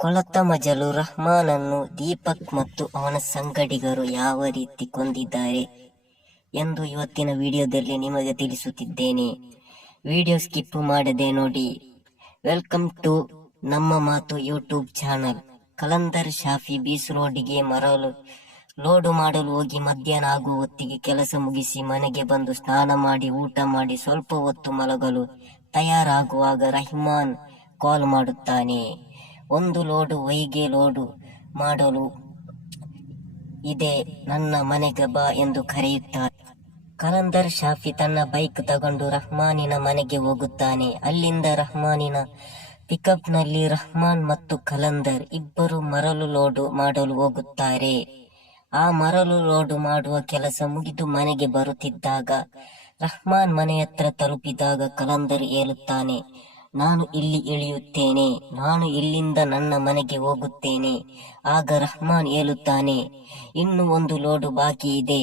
ಕೊಳತ ಮಜಲು ರಹಮಾನನ್ನು ದೀಪಕ್ ಮತ್ತು ಅವನ ಸಂಗಡಿಗರು ಯಾವ ರೀತಿ ಕೊಂದಿದ್ದಾರೆ ಎಂದು ಇವತ್ತಿನ ವಿಡಿಯೋದಲ್ಲಿ ನಿಮಗೆ ತಿಳಿಸುತ್ತಿದ್ದೇನೆ. ವಿಡಿಯೋ ಸ್ಕಿಪ್ ಮಾಡದೆ ನೋಡಿ. ವೆಲ್ಕಮ್ ಟು ನಮ್ಮ ಮಾತು ಯೂಟ್ಯೂಬ್ ಚಾನಲ್. ಕಲಂದರ್ ಶಾಫಿ ಬೀಸ್ ರೋಡಿಗೆ ಮರಳು, ಲೋಡು ಮಾಡಲು ಹೋಗಿ ಮಧ್ಯಾಹ್ನ ಆಗುವ ಹೊತ್ತಿಗೆ ಕೆಲಸ ಮುಗಿಸಿ ಮನೆಗೆ ಬಂದು ಸ್ನಾನ ಮಾಡಿ, ಊಟ ಮಾಡಿ ಸ್ವಲ್ಪ ಹೊತ್ತು ಮಲಗಲು ತಯಾರಾಗುವಾಗ ರಹಿಮಾನ್ ಕಾಲ್ ಮಾಡುತ್ತಾನೆ. ಒಂದು ಲೋಡು, ವೈಗೆ ಲೋಡು ಮಾಡಲು ಇದೆ ನನ್ನ ಮನೆಗೆ ಬಾ ಎಂದು ಕರೆಯುತ್ತಾರೆ. ಕಲಂದರ್ ಶಾಫಿ ತನ್ನ ಬೈಕ್ ತಗೊಂಡು ರಹಮಾನಿನ ಮನೆಗೆ ಹೋಗುತ್ತಾನೆ. ಅಲ್ಲಿಂದ ರಹಮಾನಿನ ಪಿಕಪ್ನಲ್ಲಿ ರಹಮಾನ್ ಮತ್ತು ಕಲಂದರ್ ಇಬ್ಬರು ಮರಳು ಲೋಡು ಮಾಡಲು ಹೋಗುತ್ತಾರೆ. ಆ ಮರಳು ಲೋಡು ಮಾಡುವ ಕೆಲಸ ಮುಗಿದು ಮನೆಗೆ ಬರುತ್ತಿದ್ದಾಗ ರಹಮಾನ್ ಮನೆ ಹತ್ರ ತಲುಪಿದಾಗ ಕಲಂದರ್ ಹೇಳುತ್ತಾನೆ ನಾನು ಇಲ್ಲಿ ಇಳಿಯುತ್ತೇನೆ, ನಾನು ಇಲ್ಲಿಂದ ನನ್ನ ಮನೆಗೆ ಹೋಗುತ್ತೇನೆ. ಆಗ ರಹಮಾನ್ ಹೇಳುತ್ತಾನೆ ಇನ್ನು ಒಂದು ಲೋಡು ಬಾಕಿ ಇದೆ.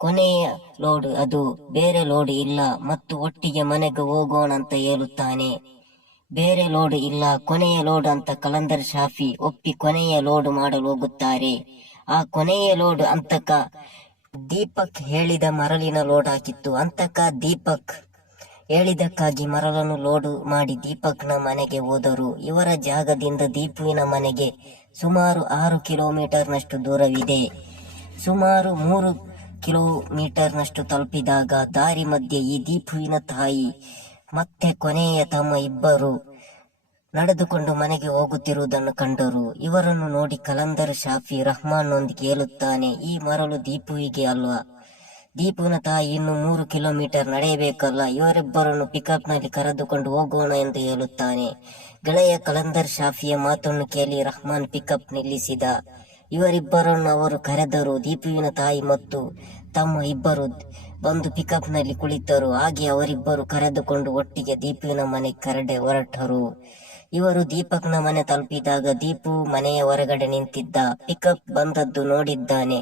ಕೊನೆಯ ಲೋಡ್ ಅದು, ಬೇರೆ ಲೋಡ್ ಇಲ್ಲ, ಮತ್ತು ಒಟ್ಟಿಗೆ ಮನೆಗೆ ಹೋಗೋಣ ಅಂತ ಹೇಳುತ್ತಾನೆ ಬೇರೆ ಲೋಡ್ ಇಲ್ಲ, ಕೊನೆಯ ಲೋಡ್ ಅಂತ ಕಲಂದರ್ ಶಾಫಿ ಒಪ್ಪಿ ಕೊನೆಯ ಲೋಡ್ ಮಾಡಲು ಹೋಗುತ್ತಾರೆ. ಆ ಕೊನೆಯ ಲೋಡ್ ಅಂತಕ ದೀಪಕ್ ಹೇಳಿದ ಮರಳಿನ ಲೋಡ್ ಹಾಕಿತ್ತು ಅಂತಕ ದೀಪಕ್ ಹೇಳಿದಕ್ಕಾಗಿ ಮರಳನ್ನು ಲೋಡು ಮಾಡಿ ದೀಪಕ್ನ ಮನೆಗೆ ಹೋದರು. ಇವರ ಜಾಗದಿಂದ ದೀಪುವಿನ ಮನೆಗೆ ಸುಮಾರು ಆರು ಕಿಲೋಮೀಟರ್ನಷ್ಟು ದೂರವಿದೆ. ಸುಮಾರು ಮೂರು ಕಿಲೋಮೀಟರ್ನಷ್ಟು ತಲುಪಿದಾಗ ದಾರಿ ಮಧ್ಯೆ ಈ ದೀಪುವಿನ ತಾಯಿ, ಮತ್ತೆ ಕೊನೆಯ ತಮ್ಮ ಇಬ್ಬರು ನಡೆದುಕೊಂಡು ಮನೆಗೆ ಹೋಗುತ್ತಿರುವುದನ್ನು ಕಂಡರು. ಇವರನ್ನು ನೋಡಿ ಕಲಂದರ್ ಶಾಫಿ ರಹಮಾನ್ನೊಂದಿಗೆ ಹೇಳುತ್ತಾನೆ ಈ ಮರಳು ದೀಪುವಿಗೆ ಅಲ್ವಾ? ದೀಪುವಿನ ತಾಯಿ ಇನ್ನು ಮೂರು ಕಿಲೋಮೀಟರ್ ನಡೆಯಬೇಕಲ್ಲ, ಇವರಿಬ್ಬರನ್ನು ಪಿಕಪ್ನಲ್ಲಿ ಕರೆದುಕೊಂಡು ಹೋಗೋಣ ಎಂದು ಹೇಳುತ್ತಾನೆ. ಗೆಳೆಯ ಕಲಂದರ್ ಶಾಫಿಯ ಮಾತನ್ನು ಕೇಳಿ ರಹಮಾನ್ ಪಿಕಪ್ ನಿಲ್ಲಿಸಿದ. ಇವರಿಬ್ಬರನ್ನು ಅವರು ಕರೆದರು, ದೀಪುವಿನ ತಾಯಿ ಮತ್ತು ತಮ್ಮ ಇಬ್ಬರು ಬಂದು ಪಿಕಪ್ನಲ್ಲಿ ಕುಳಿತರು. ಹಾಗೆ ಅವರಿಬ್ಬರು ಕರೆದುಕೊಂಡು ಒಟ್ಟಿಗೆ ದೀಪುವಿನ ಮನೆ ಕರಡೆ ಹೊರಟರು. ಇವರು ದೀಪಕ್ನ ಮನೆ ತಲುಪಿದಾಗ ದೀಪು ಮನೆಯ ಹೊರಗಡೆ ನಿಂತಿದ್ದ ಪಿಕಪ್ ಬಂದದ್ದು ನೋಡಿದ್ದಾನೆ.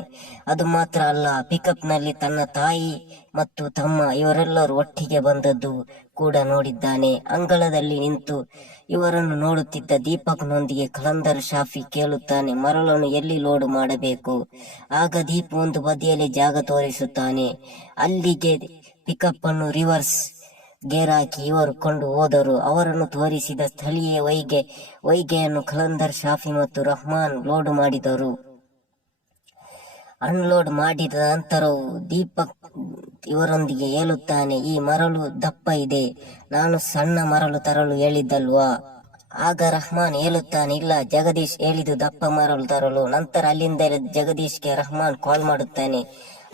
ಅದು ಮಾತ್ರ ಅಲ್ಲ, ಪಿಕಪ್ನಲ್ಲಿ ತನ್ನ ತಾಯಿ ಮತ್ತು ತಮ್ಮ ಇವರೆಲ್ಲರೂ ಒಟ್ಟಿಗೆ ಬಂದದ್ದು ಕೂಡ ನೋಡಿದ್ದಾನೆ. ಅಂಗಳದಲ್ಲಿ ನಿಂತು ಇವರನ್ನು ನೋಡುತ್ತಿದ್ದ ದೀಪಕ್ನೊಂದಿಗೆ ಕಲಂದರ್ ಶಾಫಿ ಕೇಳುತ್ತಾನೆ, ಮರಳನ್ನು ಎಲ್ಲಿ ಲೋಡ್ ಮಾಡಬೇಕು? ಆಗ ದೀಪು ಒಂದು ಬದಿಯಲ್ಲಿ ಜಾಗ ತೋರಿಸುತ್ತಾನೆ. ಅಲ್ಲಿಗೆ ಪಿಕಪ್ ಅನ್ನು ರಿವರ್ಸ್ ಗೇರ್ ಹಾಕಿ ಇವರು ಕೊಂಡು ಹೋದರು. ಅವರನ್ನು ತೋರಿಸಿದ ಸ್ಥಳೀಯ ವೈಗೆ, ವೈಗೆಯನ್ನು ಖಲಂದರ್ ಶಾಫಿ ಮತ್ತು ರಹಮಾನ್ ಲೋಡ್ ಮಾಡಿದರು. ಅನ್ಲೋಡ್ ಮಾಡಿದ ನಂತರವು ದೀಪಕ್ ಇವರೊಂದಿಗೆ ಹೇಳುತ್ತಾನೆ ಈ ಮರಳು ದಪ್ಪ ಇದೆ. ನಾನು ಸಣ್ಣ ಮರಳು ತರಲು ಹೇಳಿದ್ದಲ್ವಾ? ಆಗ ರಹಮಾನ್ ಹೇಳುತ್ತಾನೆ ಇಲ್ಲ, ಜಗದೀಶ್ ಹೇಳಿದು ದಪ್ಪ ಮರಳು ತರಲು. ನಂತರ ಅಲ್ಲಿಂದ ಜಗದೀಶ್ಗೆ ರಹಮಾನ್ ಕಾಲ್ ಮಾಡುತ್ತಾನೆ.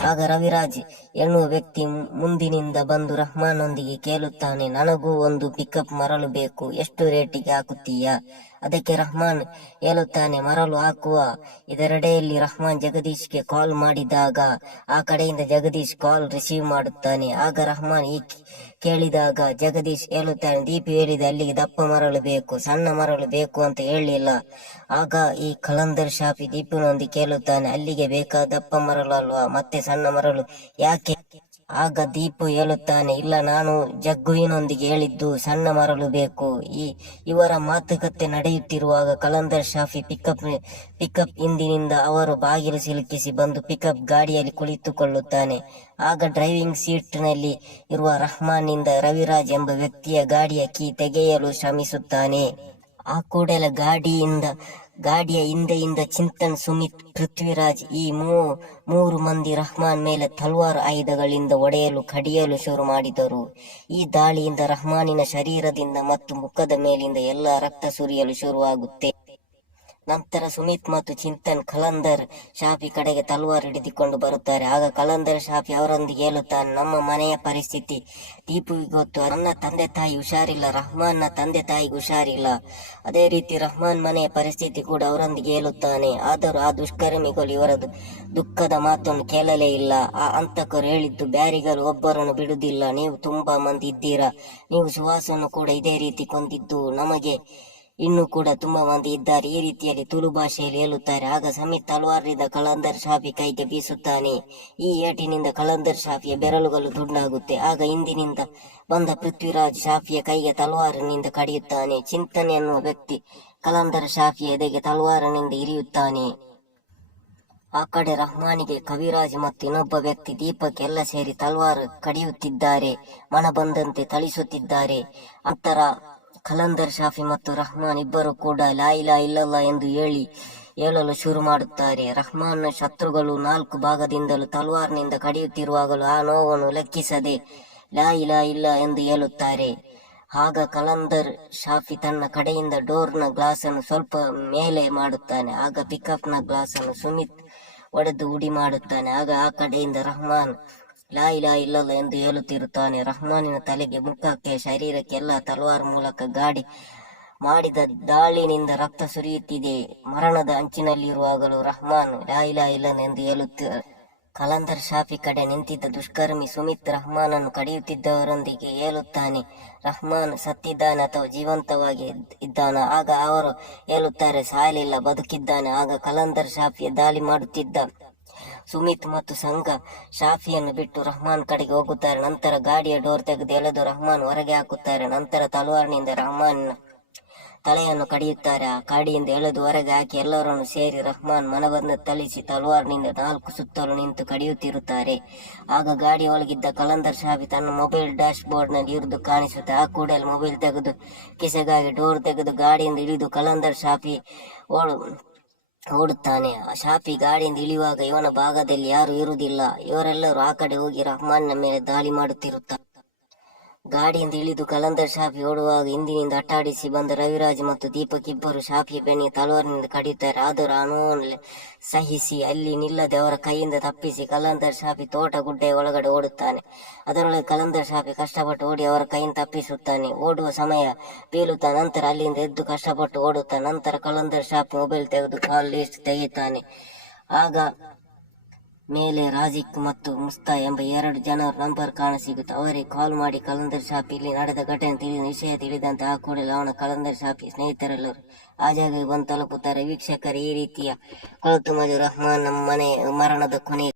ಆಗ ರವಿರಾಜ್ ಎನ್ನುವ ವ್ಯಕ್ತಿ ಮುಂದಿನಿಂದ ಬಂದು ರಹಮಾನ್ನೊಂದಿಗೆ ಕೇಳುತ್ತಾನೆ, ನನಗೂ ಒಂದು ಪಿಕಪ್ ಮರಳು ಬೇಕು, ಎಷ್ಟು ರೇಟಿಗೆ ಹಾಕುತ್ತೀಯಾ? ಅದಕ್ಕೆ ರಹಮಾನ್ ಹೇಳುತ್ತಾನೆ, ಮರಳು ಹಾಕುವ. ಇದರಡೆಯಲ್ಲಿ ರಹಮಾನ್ ಜಗದೀಶ್ಗೆ ಕಾಲ್ ಮಾಡಿದಾಗ, ಆ ಕಡೆಯಿಂದ ಜಗದೀಶ್ ಕಾಲ್ ರಿಸೀವ್ ಮಾಡುತ್ತಾನೆ. ಆಗ ರಹಮಾನ್ ಈ ಕೇಳಿದಾಗ ಜಗದೀಶ್ ಹೇಳುತ್ತಾನೆ, ದೀಪಿ ಹೇಳಿದ ಅಲ್ಲಿಗೆ ದಪ್ಪ ಮರಳು ಬೇಕು, ಸಣ್ಣ ಮರಳು ಬೇಕು ಅಂತ ಹೇಳಲಿಲ್ಲ ಆಗ ಈ ಕಲಂದರ್ ಶಾಪಿ ದೀಪಿನೊಂದಿಗೆ ಕೇಳುತ್ತಾನೆ, ಅಲ್ಲಿಗೆ ಬೇಕಾ ದಪ್ಪ ಮರಳು ಅಲ್ವಾ ಮತ್ತೆ ಸಣ್ಣ ಮರಳು ಯಾಕೆ ಆಗ ದೀಪು ಹೇಳುತ್ತಾನೆ, ಇಲ್ಲ, ನಾನು ಜಗ್ಗುವಿನೊಂದಿಗೆ ಹೇಳಿದ್ದು ಸಣ್ಣ ಮರಳು ಬೇಕು. ಈ ಇವರ ಮಾತುಕತೆ ನಡೆಯುತ್ತಿರುವಾಗ ಕಲಂದರ್ ಶಾಫಿ ಪಿಕಪ್ ಪಿಕಪ್ ಹಿಂದಿನಿಂದ ಅವರು ಬಾಗಿಲು ಸಿಲುಕಿಸಿ ಬಂದು ಪಿಕಪ್ ಗಾಡಿಯಲ್ಲಿ ಕುಳಿತುಕೊಳ್ಳುತ್ತಾನೆ. ಆಗ ಡ್ರೈವಿಂಗ್ ಸೀಟ್ನಲ್ಲಿ ಇರುವ ರಹಮಾನ್ನಿಂದ ರವಿರಾಜ್ ಎಂಬ ವ್ಯಕ್ತಿಯ ಗಾಡಿಯ ಕೀ ತೆಗೆಯಲು ಶ್ರಮಿಸುತ್ತಾನೆ. ಆ ಕೂಡಲೇ ಗಾಡಿಯಿಂದ ಗಾಡಿಯ ಹಿಂದೆಯಿಂದ ಚಿಂತನ್, ಸುಮಿತ್, ಪೃಥ್ವಿರಾಜ್ ಈ ಮೂ, ಮೂರು ಮಂದಿ ರಹಮಾನ್ ಮೇಲೆ ತಲ್ವಾರ್ ಆಯುಧಗಳಿಂದ ಒಡೆಯಲು, ಕಡಿಯಲು ಶುರು ಮಾಡಿದರು. ಈ ದಾಳಿಯಿಂದ ರಹಮಾನಿನ ಶರೀರದಿಂದ ಮತ್ತು ಮುಖದ ಮೇಲಿಂದ ಎಲ್ಲ ರಕ್ತ ಸುರಿಯಲು ಶುರುವಾಗುತ್ತೆ. ನಂತರ ಸುಮಿತ್ ಮತ್ತು ಚಿಂತನ್ ಖಲಂದರ್ ಶಾಫಿ ಕಡೆಗೆ ತಲ್ವಾರ್ ಹಿಡಿದುಕೊಂಡು ಬರುತ್ತಾರೆ. ಆಗ ಖಲಂದರ್ ಶಾಫಿ ಅವರೊಂದಿಗೆ ಹೇಳುತ್ತಾನೆ, ನಮ್ಮ ಮನೆಯ ಪರಿಸ್ಥಿತಿ. ದೀಪುವಿಗೆ ಗೊತ್ತು. ನನ್ನ ತಂದೆ ತಾಯಿ ಹುಷಾರಿಲ್ಲ. ರಹಮಾನ್ನ ತಂದೆ ತಾಯಿಗೆ ಹುಷಾರಿಲ್ಲ. ಅದೇ ರೀತಿ ರಹಮಾನ್ ಮನೆಯ ಪರಿಸ್ಥಿತಿ ಕೂಡ ಅವರೊಂದಿಗೆ ಹೇಳುತ್ತಾನೆ. ಆದರೂ ಆ ದುಷ್ಕರ್ಮಿಗಳು ಇವರ ದುಃಖದ ಮಾತನ್ನು ಕೇಳಲೇ ಇಲ್ಲ. ಆ ಅಂತಕರು ಹೇಳಿದ್ದು, ಬ್ಯಾರಿಗರು ಒಬ್ಬರನ್ನು ಬಿಡುವುದಿಲ್ಲ. ನೀವು ತುಂಬಾ ಮಂದಿ ಇದ್ದೀರಾ. ನೀವು ಸುಹಾಸನ್ನು ಕೂಡ ಇದೇ ರೀತಿ ಕೊಂದಿದ್ದು ನಮಗೆ ಇನ್ನೂ ಕೂಡ ತುಂಬಾ ಮಂದಿ ಇದ್ದಾರೆ. ಈ ರೀತಿಯಲ್ಲಿ ತುಳು ಭಾಷೆಯಲ್ಲಿ ಹೇಳುತ್ತಾರೆ. ಆಗ ಸಮಿತ್ ತಲವಾರದಿಂದ ಕಳಂದರ್ ಶಾಫಿ ಕೈಗೆ ಬೀಸುತ್ತಾನೆ. ಈ ಏಟಿನಿಂದ ಕಳಂದರ್ ಶಾಫಿಯ ಬೆರಳುಗಳು ದುಡ್ಡಾಗುತ್ತೆ ಆಗ ಹಿಂದಿನಿಂದ ಬಂದ ಪೃಥ್ವಿರಾಜ್ ಶಾಫಿಯ ಕೈಗೆ ತಲವಾರಿನಿಂದ ಕಡಿಯುತ್ತಾನೆ. ಚಿಂತನೆ ಎನ್ನುವ ವ್ಯಕ್ತಿ ಕಲಂದರ್ ಶಾಫಿಯ ಎದೆಗೆ ತಲ್ವಾರನಿಂದ ಇರಿಯುತ್ತಾನೆ. ಆ ಕಡೆ ರಹ್ಮಾನಿಗೆ ಕವಿರಾಜ್ ಮತ್ತು ಇನ್ನೊಬ್ಬ ವ್ಯಕ್ತಿ ದೀಪಕ್ ಎಲ್ಲ ಸೇರಿ ತಲ್ವಾರ್ ಕಡಿಯುತ್ತಿದ್ದಾರೆ. ಮನ ಬಂದಂತೆ ಥಳಿಸುತ್ತಿದ್ದಾರೆ. ಅಂತರ ಖಲಂದರ್ ಶಾಫಿ ಮತ್ತು ರಹ್ಮಾನ್ ಇಬ್ಬರು ಕೂಡ ಲಾ ಇಲ್ಲಲ್ಲ ಎಂದು ಹೇಳಿ ಹೇಳಲು ಶುರು ಮಾಡುತ್ತಾರೆ. ರಹ್ಮಾನ್ ಶತ್ರುಗಳು ನಾಲ್ಕು ಭಾಗದಿಂದಲೂ ತಲ್ವಾರ್ನಿಂದ ಕಡಿಯುತ್ತಿರುವಾಗಲೂ ಆ ನೋವನ್ನು ಲೆಕ್ಕಿಸದೆ ಲಾ ಇಲಾ ಇಲ್ಲ ಎಂದು ಹೇಳುತ್ತಾರೆ. ಆಗ ಕಲಂದರ್ ಶಾಫಿ ತನ್ನ ಕಡೆಯಿಂದ ಡೋರ್ನ ಗ್ಲಾಸನ್ನು ಸ್ವಲ್ಪ ಮೇಲೆ ಮಾಡುತ್ತಾನೆ. ಆಗ ಪಿಕಪ್ನ ಗ್ಲಾಸನ್ನು ಸುಮಿತ್ ಒಡೆದು ಉಡಿ ಮಾಡುತ್ತಾನೆ. ಆಗ ಆ ಕಡೆಯಿಂದ ರಹಮಾನ್ ಲಾ ಇಲಾ ಇಲ್ಲಲ್ಲ ಎಂದು ಹೇಳುತ್ತಿರುತ್ತಾನೆ. ರಹಮಾನಿನ ತಲೆಗೆ ಮುಖಕ್ಕೆ, ಶರೀರಕ್ಕೆಲ್ಲ ತಲವಾರ್ ಮೂಲಕ ಗಾಡಿ ಮಾಡಿದ ದಾಳಿನಿಂದ ರಕ್ತ ಸುರಿಯುತ್ತಿದೆ. ಮರಣದ ಅಂಚಿನಲ್ಲಿರುವಾಗಲೂ ರಹಮಾನ್ ಲಾ ಇಲಾ ಇಲ್ಲ ಎಂದು ಹೇಳುತ್ತ ಕಲಂದರ್ ಶಾಫಿ ಕಡೆ ನಿಂತಿದ್ದ ದುಷ್ಕರ್ಮಿ ಸುಮಿತ್ ರಹಮಾನನ್ನು ಕಡಿಯುತ್ತಿದ್ದವರೊಂದಿಗೆ ಹೇಳುತ್ತಾನೆ, ರಹಮಾನ್ ಸತ್ತಿದ್ದಾನೆ ಅಥವಾ ಜೀವಂತವಾಗಿ ಇದ್- ಇದ್ದಾನ? ಆಗ ಅವರು ಹೇಳುತ್ತಾರೆ, ಸಾಯಲಿಲ್ಲ, ಬದುಕಿದ್ದಾನೆ. ಆಗ ಕಲಂದರ್ ಶಾಫಿ ದಾಳಿ ಮಾಡುತ್ತಿದ್ದ ಸುಮಿತ್ ಮತ್ತು ಸಂಘ ಶಾಫಿಯನ್ನು ಬಿಟ್ಟು ರಹಮಾನ್ ಕಡೆಗೆ ಹೋಗುತ್ತಾರೆ. ನಂತರ ಗಾಡಿಯ ಡೋರ್ ತೆಗೆದು ಎಳೆದು ರಹಮಾನ್ ಹೊರಗೆ ಹಾಕುತ್ತಾರೆ. ನಂತರ ತಲವಾರ್ನಿಂದ ರಹಮಾನ್ ತಲೆಯನ್ನು ಕಡಿಯುತ್ತಾರೆ. ಆ ಕಾಡಿಯಿಂದ ಎಳೆದು ಹೊರಗೆ ಹಾಕಿ ಎಲ್ಲರನ್ನು ಸೇರಿ ರಹಮಾನ್ ಮನಬಂದ ತಳಿಸಿ ತಲವಾರ್ನಿಂದ ನಾಲ್ಕು ಸುತ್ತಲೂ ನಿಂತು ಕಡಿಯುತ್ತಿರುತ್ತಾರೆ. ಆಗ ಗಾಡಿ ಒಳಗಿದ್ದ ಕಲಂದರ್ ಶಾಫಿ ತನ್ನ ಮೊಬೈಲ್ ಡ್ಯಾಶ್ ಬೋರ್ಡ್ನಲ್ಲಿ ಇರಿದು ಕಾಣಿಸುತ್ತೆ. ಆ ಕೂಡಲೇ ಮೊಬೈಲ್ ತೆಗೆದು ಕಿಸೆಗಾಗಿ ಡೋರ್ ತೆಗೆದು ಗಾಡಿಯಿಂದ ಇಳಿದು ಕಲಂದರ್ ಶಾಫಿ ಓಡು ಓಡುತ್ತಾನೆ. ಆ ಶಾಪಿ ಗಾಡಿಯಿಂದ ಇಳಿಯುವಾಗ ಇವನ ಭಾಗದಲ್ಲಿ ಯಾರು ಇರುವುದಿಲ್ಲ. ಇವರೆಲ್ಲರೂ ಆ ಕಡೆ ಹೋಗಿ ರಹಮಾನ್ನ ಮೇಲೆ ದಾಳಿ ಮಾಡುತ್ತಿರುತ್ತಾರೆ. ಗಾಡಿಯಿಂದ ಇಳಿದು ಕಲಂದರ್ ಶಾಫಿ ಓಡುವಾಗ ಹಿಂದಿನಿಂದ ಅಟ್ಟಾಡಿಸಿ ಬಂದ ರವಿರಾಜ್ ಮತ್ತು ದೀಪಕ್ ಇಬ್ಬರು ಶಾಫಿಯ ಬೆನ್ನಿಗೆ ತಲವಾರಿನಿಂದ ಕಡಿಯುತ್ತಾರೆ. ಆದರೂ ಅನುವನ್ನು ಸಹಿಸಿ ಅಲ್ಲಿ ನಿಲ್ಲದೆ ಅವರ ಕೈಯಿಂದ ತಪ್ಪಿಸಿ ಕಲಂದರ್ ಶಾಫಿ ತೋಟ ಗುಡ್ಡೆಯ ಒಳಗಡೆ ಓಡುತ್ತಾನೆ. ಅದರೊಳಗೆ ಕಲಂದರ್ ಶಾಫಿ ಕಷ್ಟಪಟ್ಟು ಓಡಿ ಅವರ ಕೈಯಿಂದ ತಪ್ಪಿಸುತ್ತಾನೆ. ಓಡುವ ಸಮಯ ಬೀಳುತ್ತಾ ನಂತರ ಅಲ್ಲಿಂದ ಎದ್ದು ಕಷ್ಟಪಟ್ಟು ಓಡುತ್ತಾನೆ ನಂತರ ಕಲಂದರ್ ಶಾಫಿ ಮೊಬೈಲ್ ತೆಗೆದು ಕಾಲ್ ಲಿಸ್ಟ್ ತೆಗೆಯುತ್ತಾನೆ. ಆಗ ಮೇಲೆ ರಾಜಿಕ್ ಮತ್ತು ಮುಸ್ತಾ ಎಂಬ ಎರಡು ಜನರ ನಂಬರ್ ಕಾಣಸಿಗುತ್ತೆ ಅವರಿಗೆ ಕಾಲ್ ಮಾಡಿ ಕಲಂದರ್ ಶಾಪ್ ಇಲ್ಲಿ ನಡೆದ ಘಟನೆ ತಿಳಿದ ವಿಷಯ ತಿಳಿದಂತೆ ಆ ಕೂಡಲೇ ಅವನ ಕಲಂದರ್ ಶಾಪ್ ಸ್ನೇಹಿತರೆಲ್ಲರು ಆ ಬಂದು ತಲುಪುತ್ತಾರೆ. ವೀಕ್ಷಕರು, ಈ ರೀತಿಯ ಕೊಳತು ಮಜು ರಹಮಾನ್ ನಮ್ಮ ಮನೆ ಮರಣದ ಕೊನೆ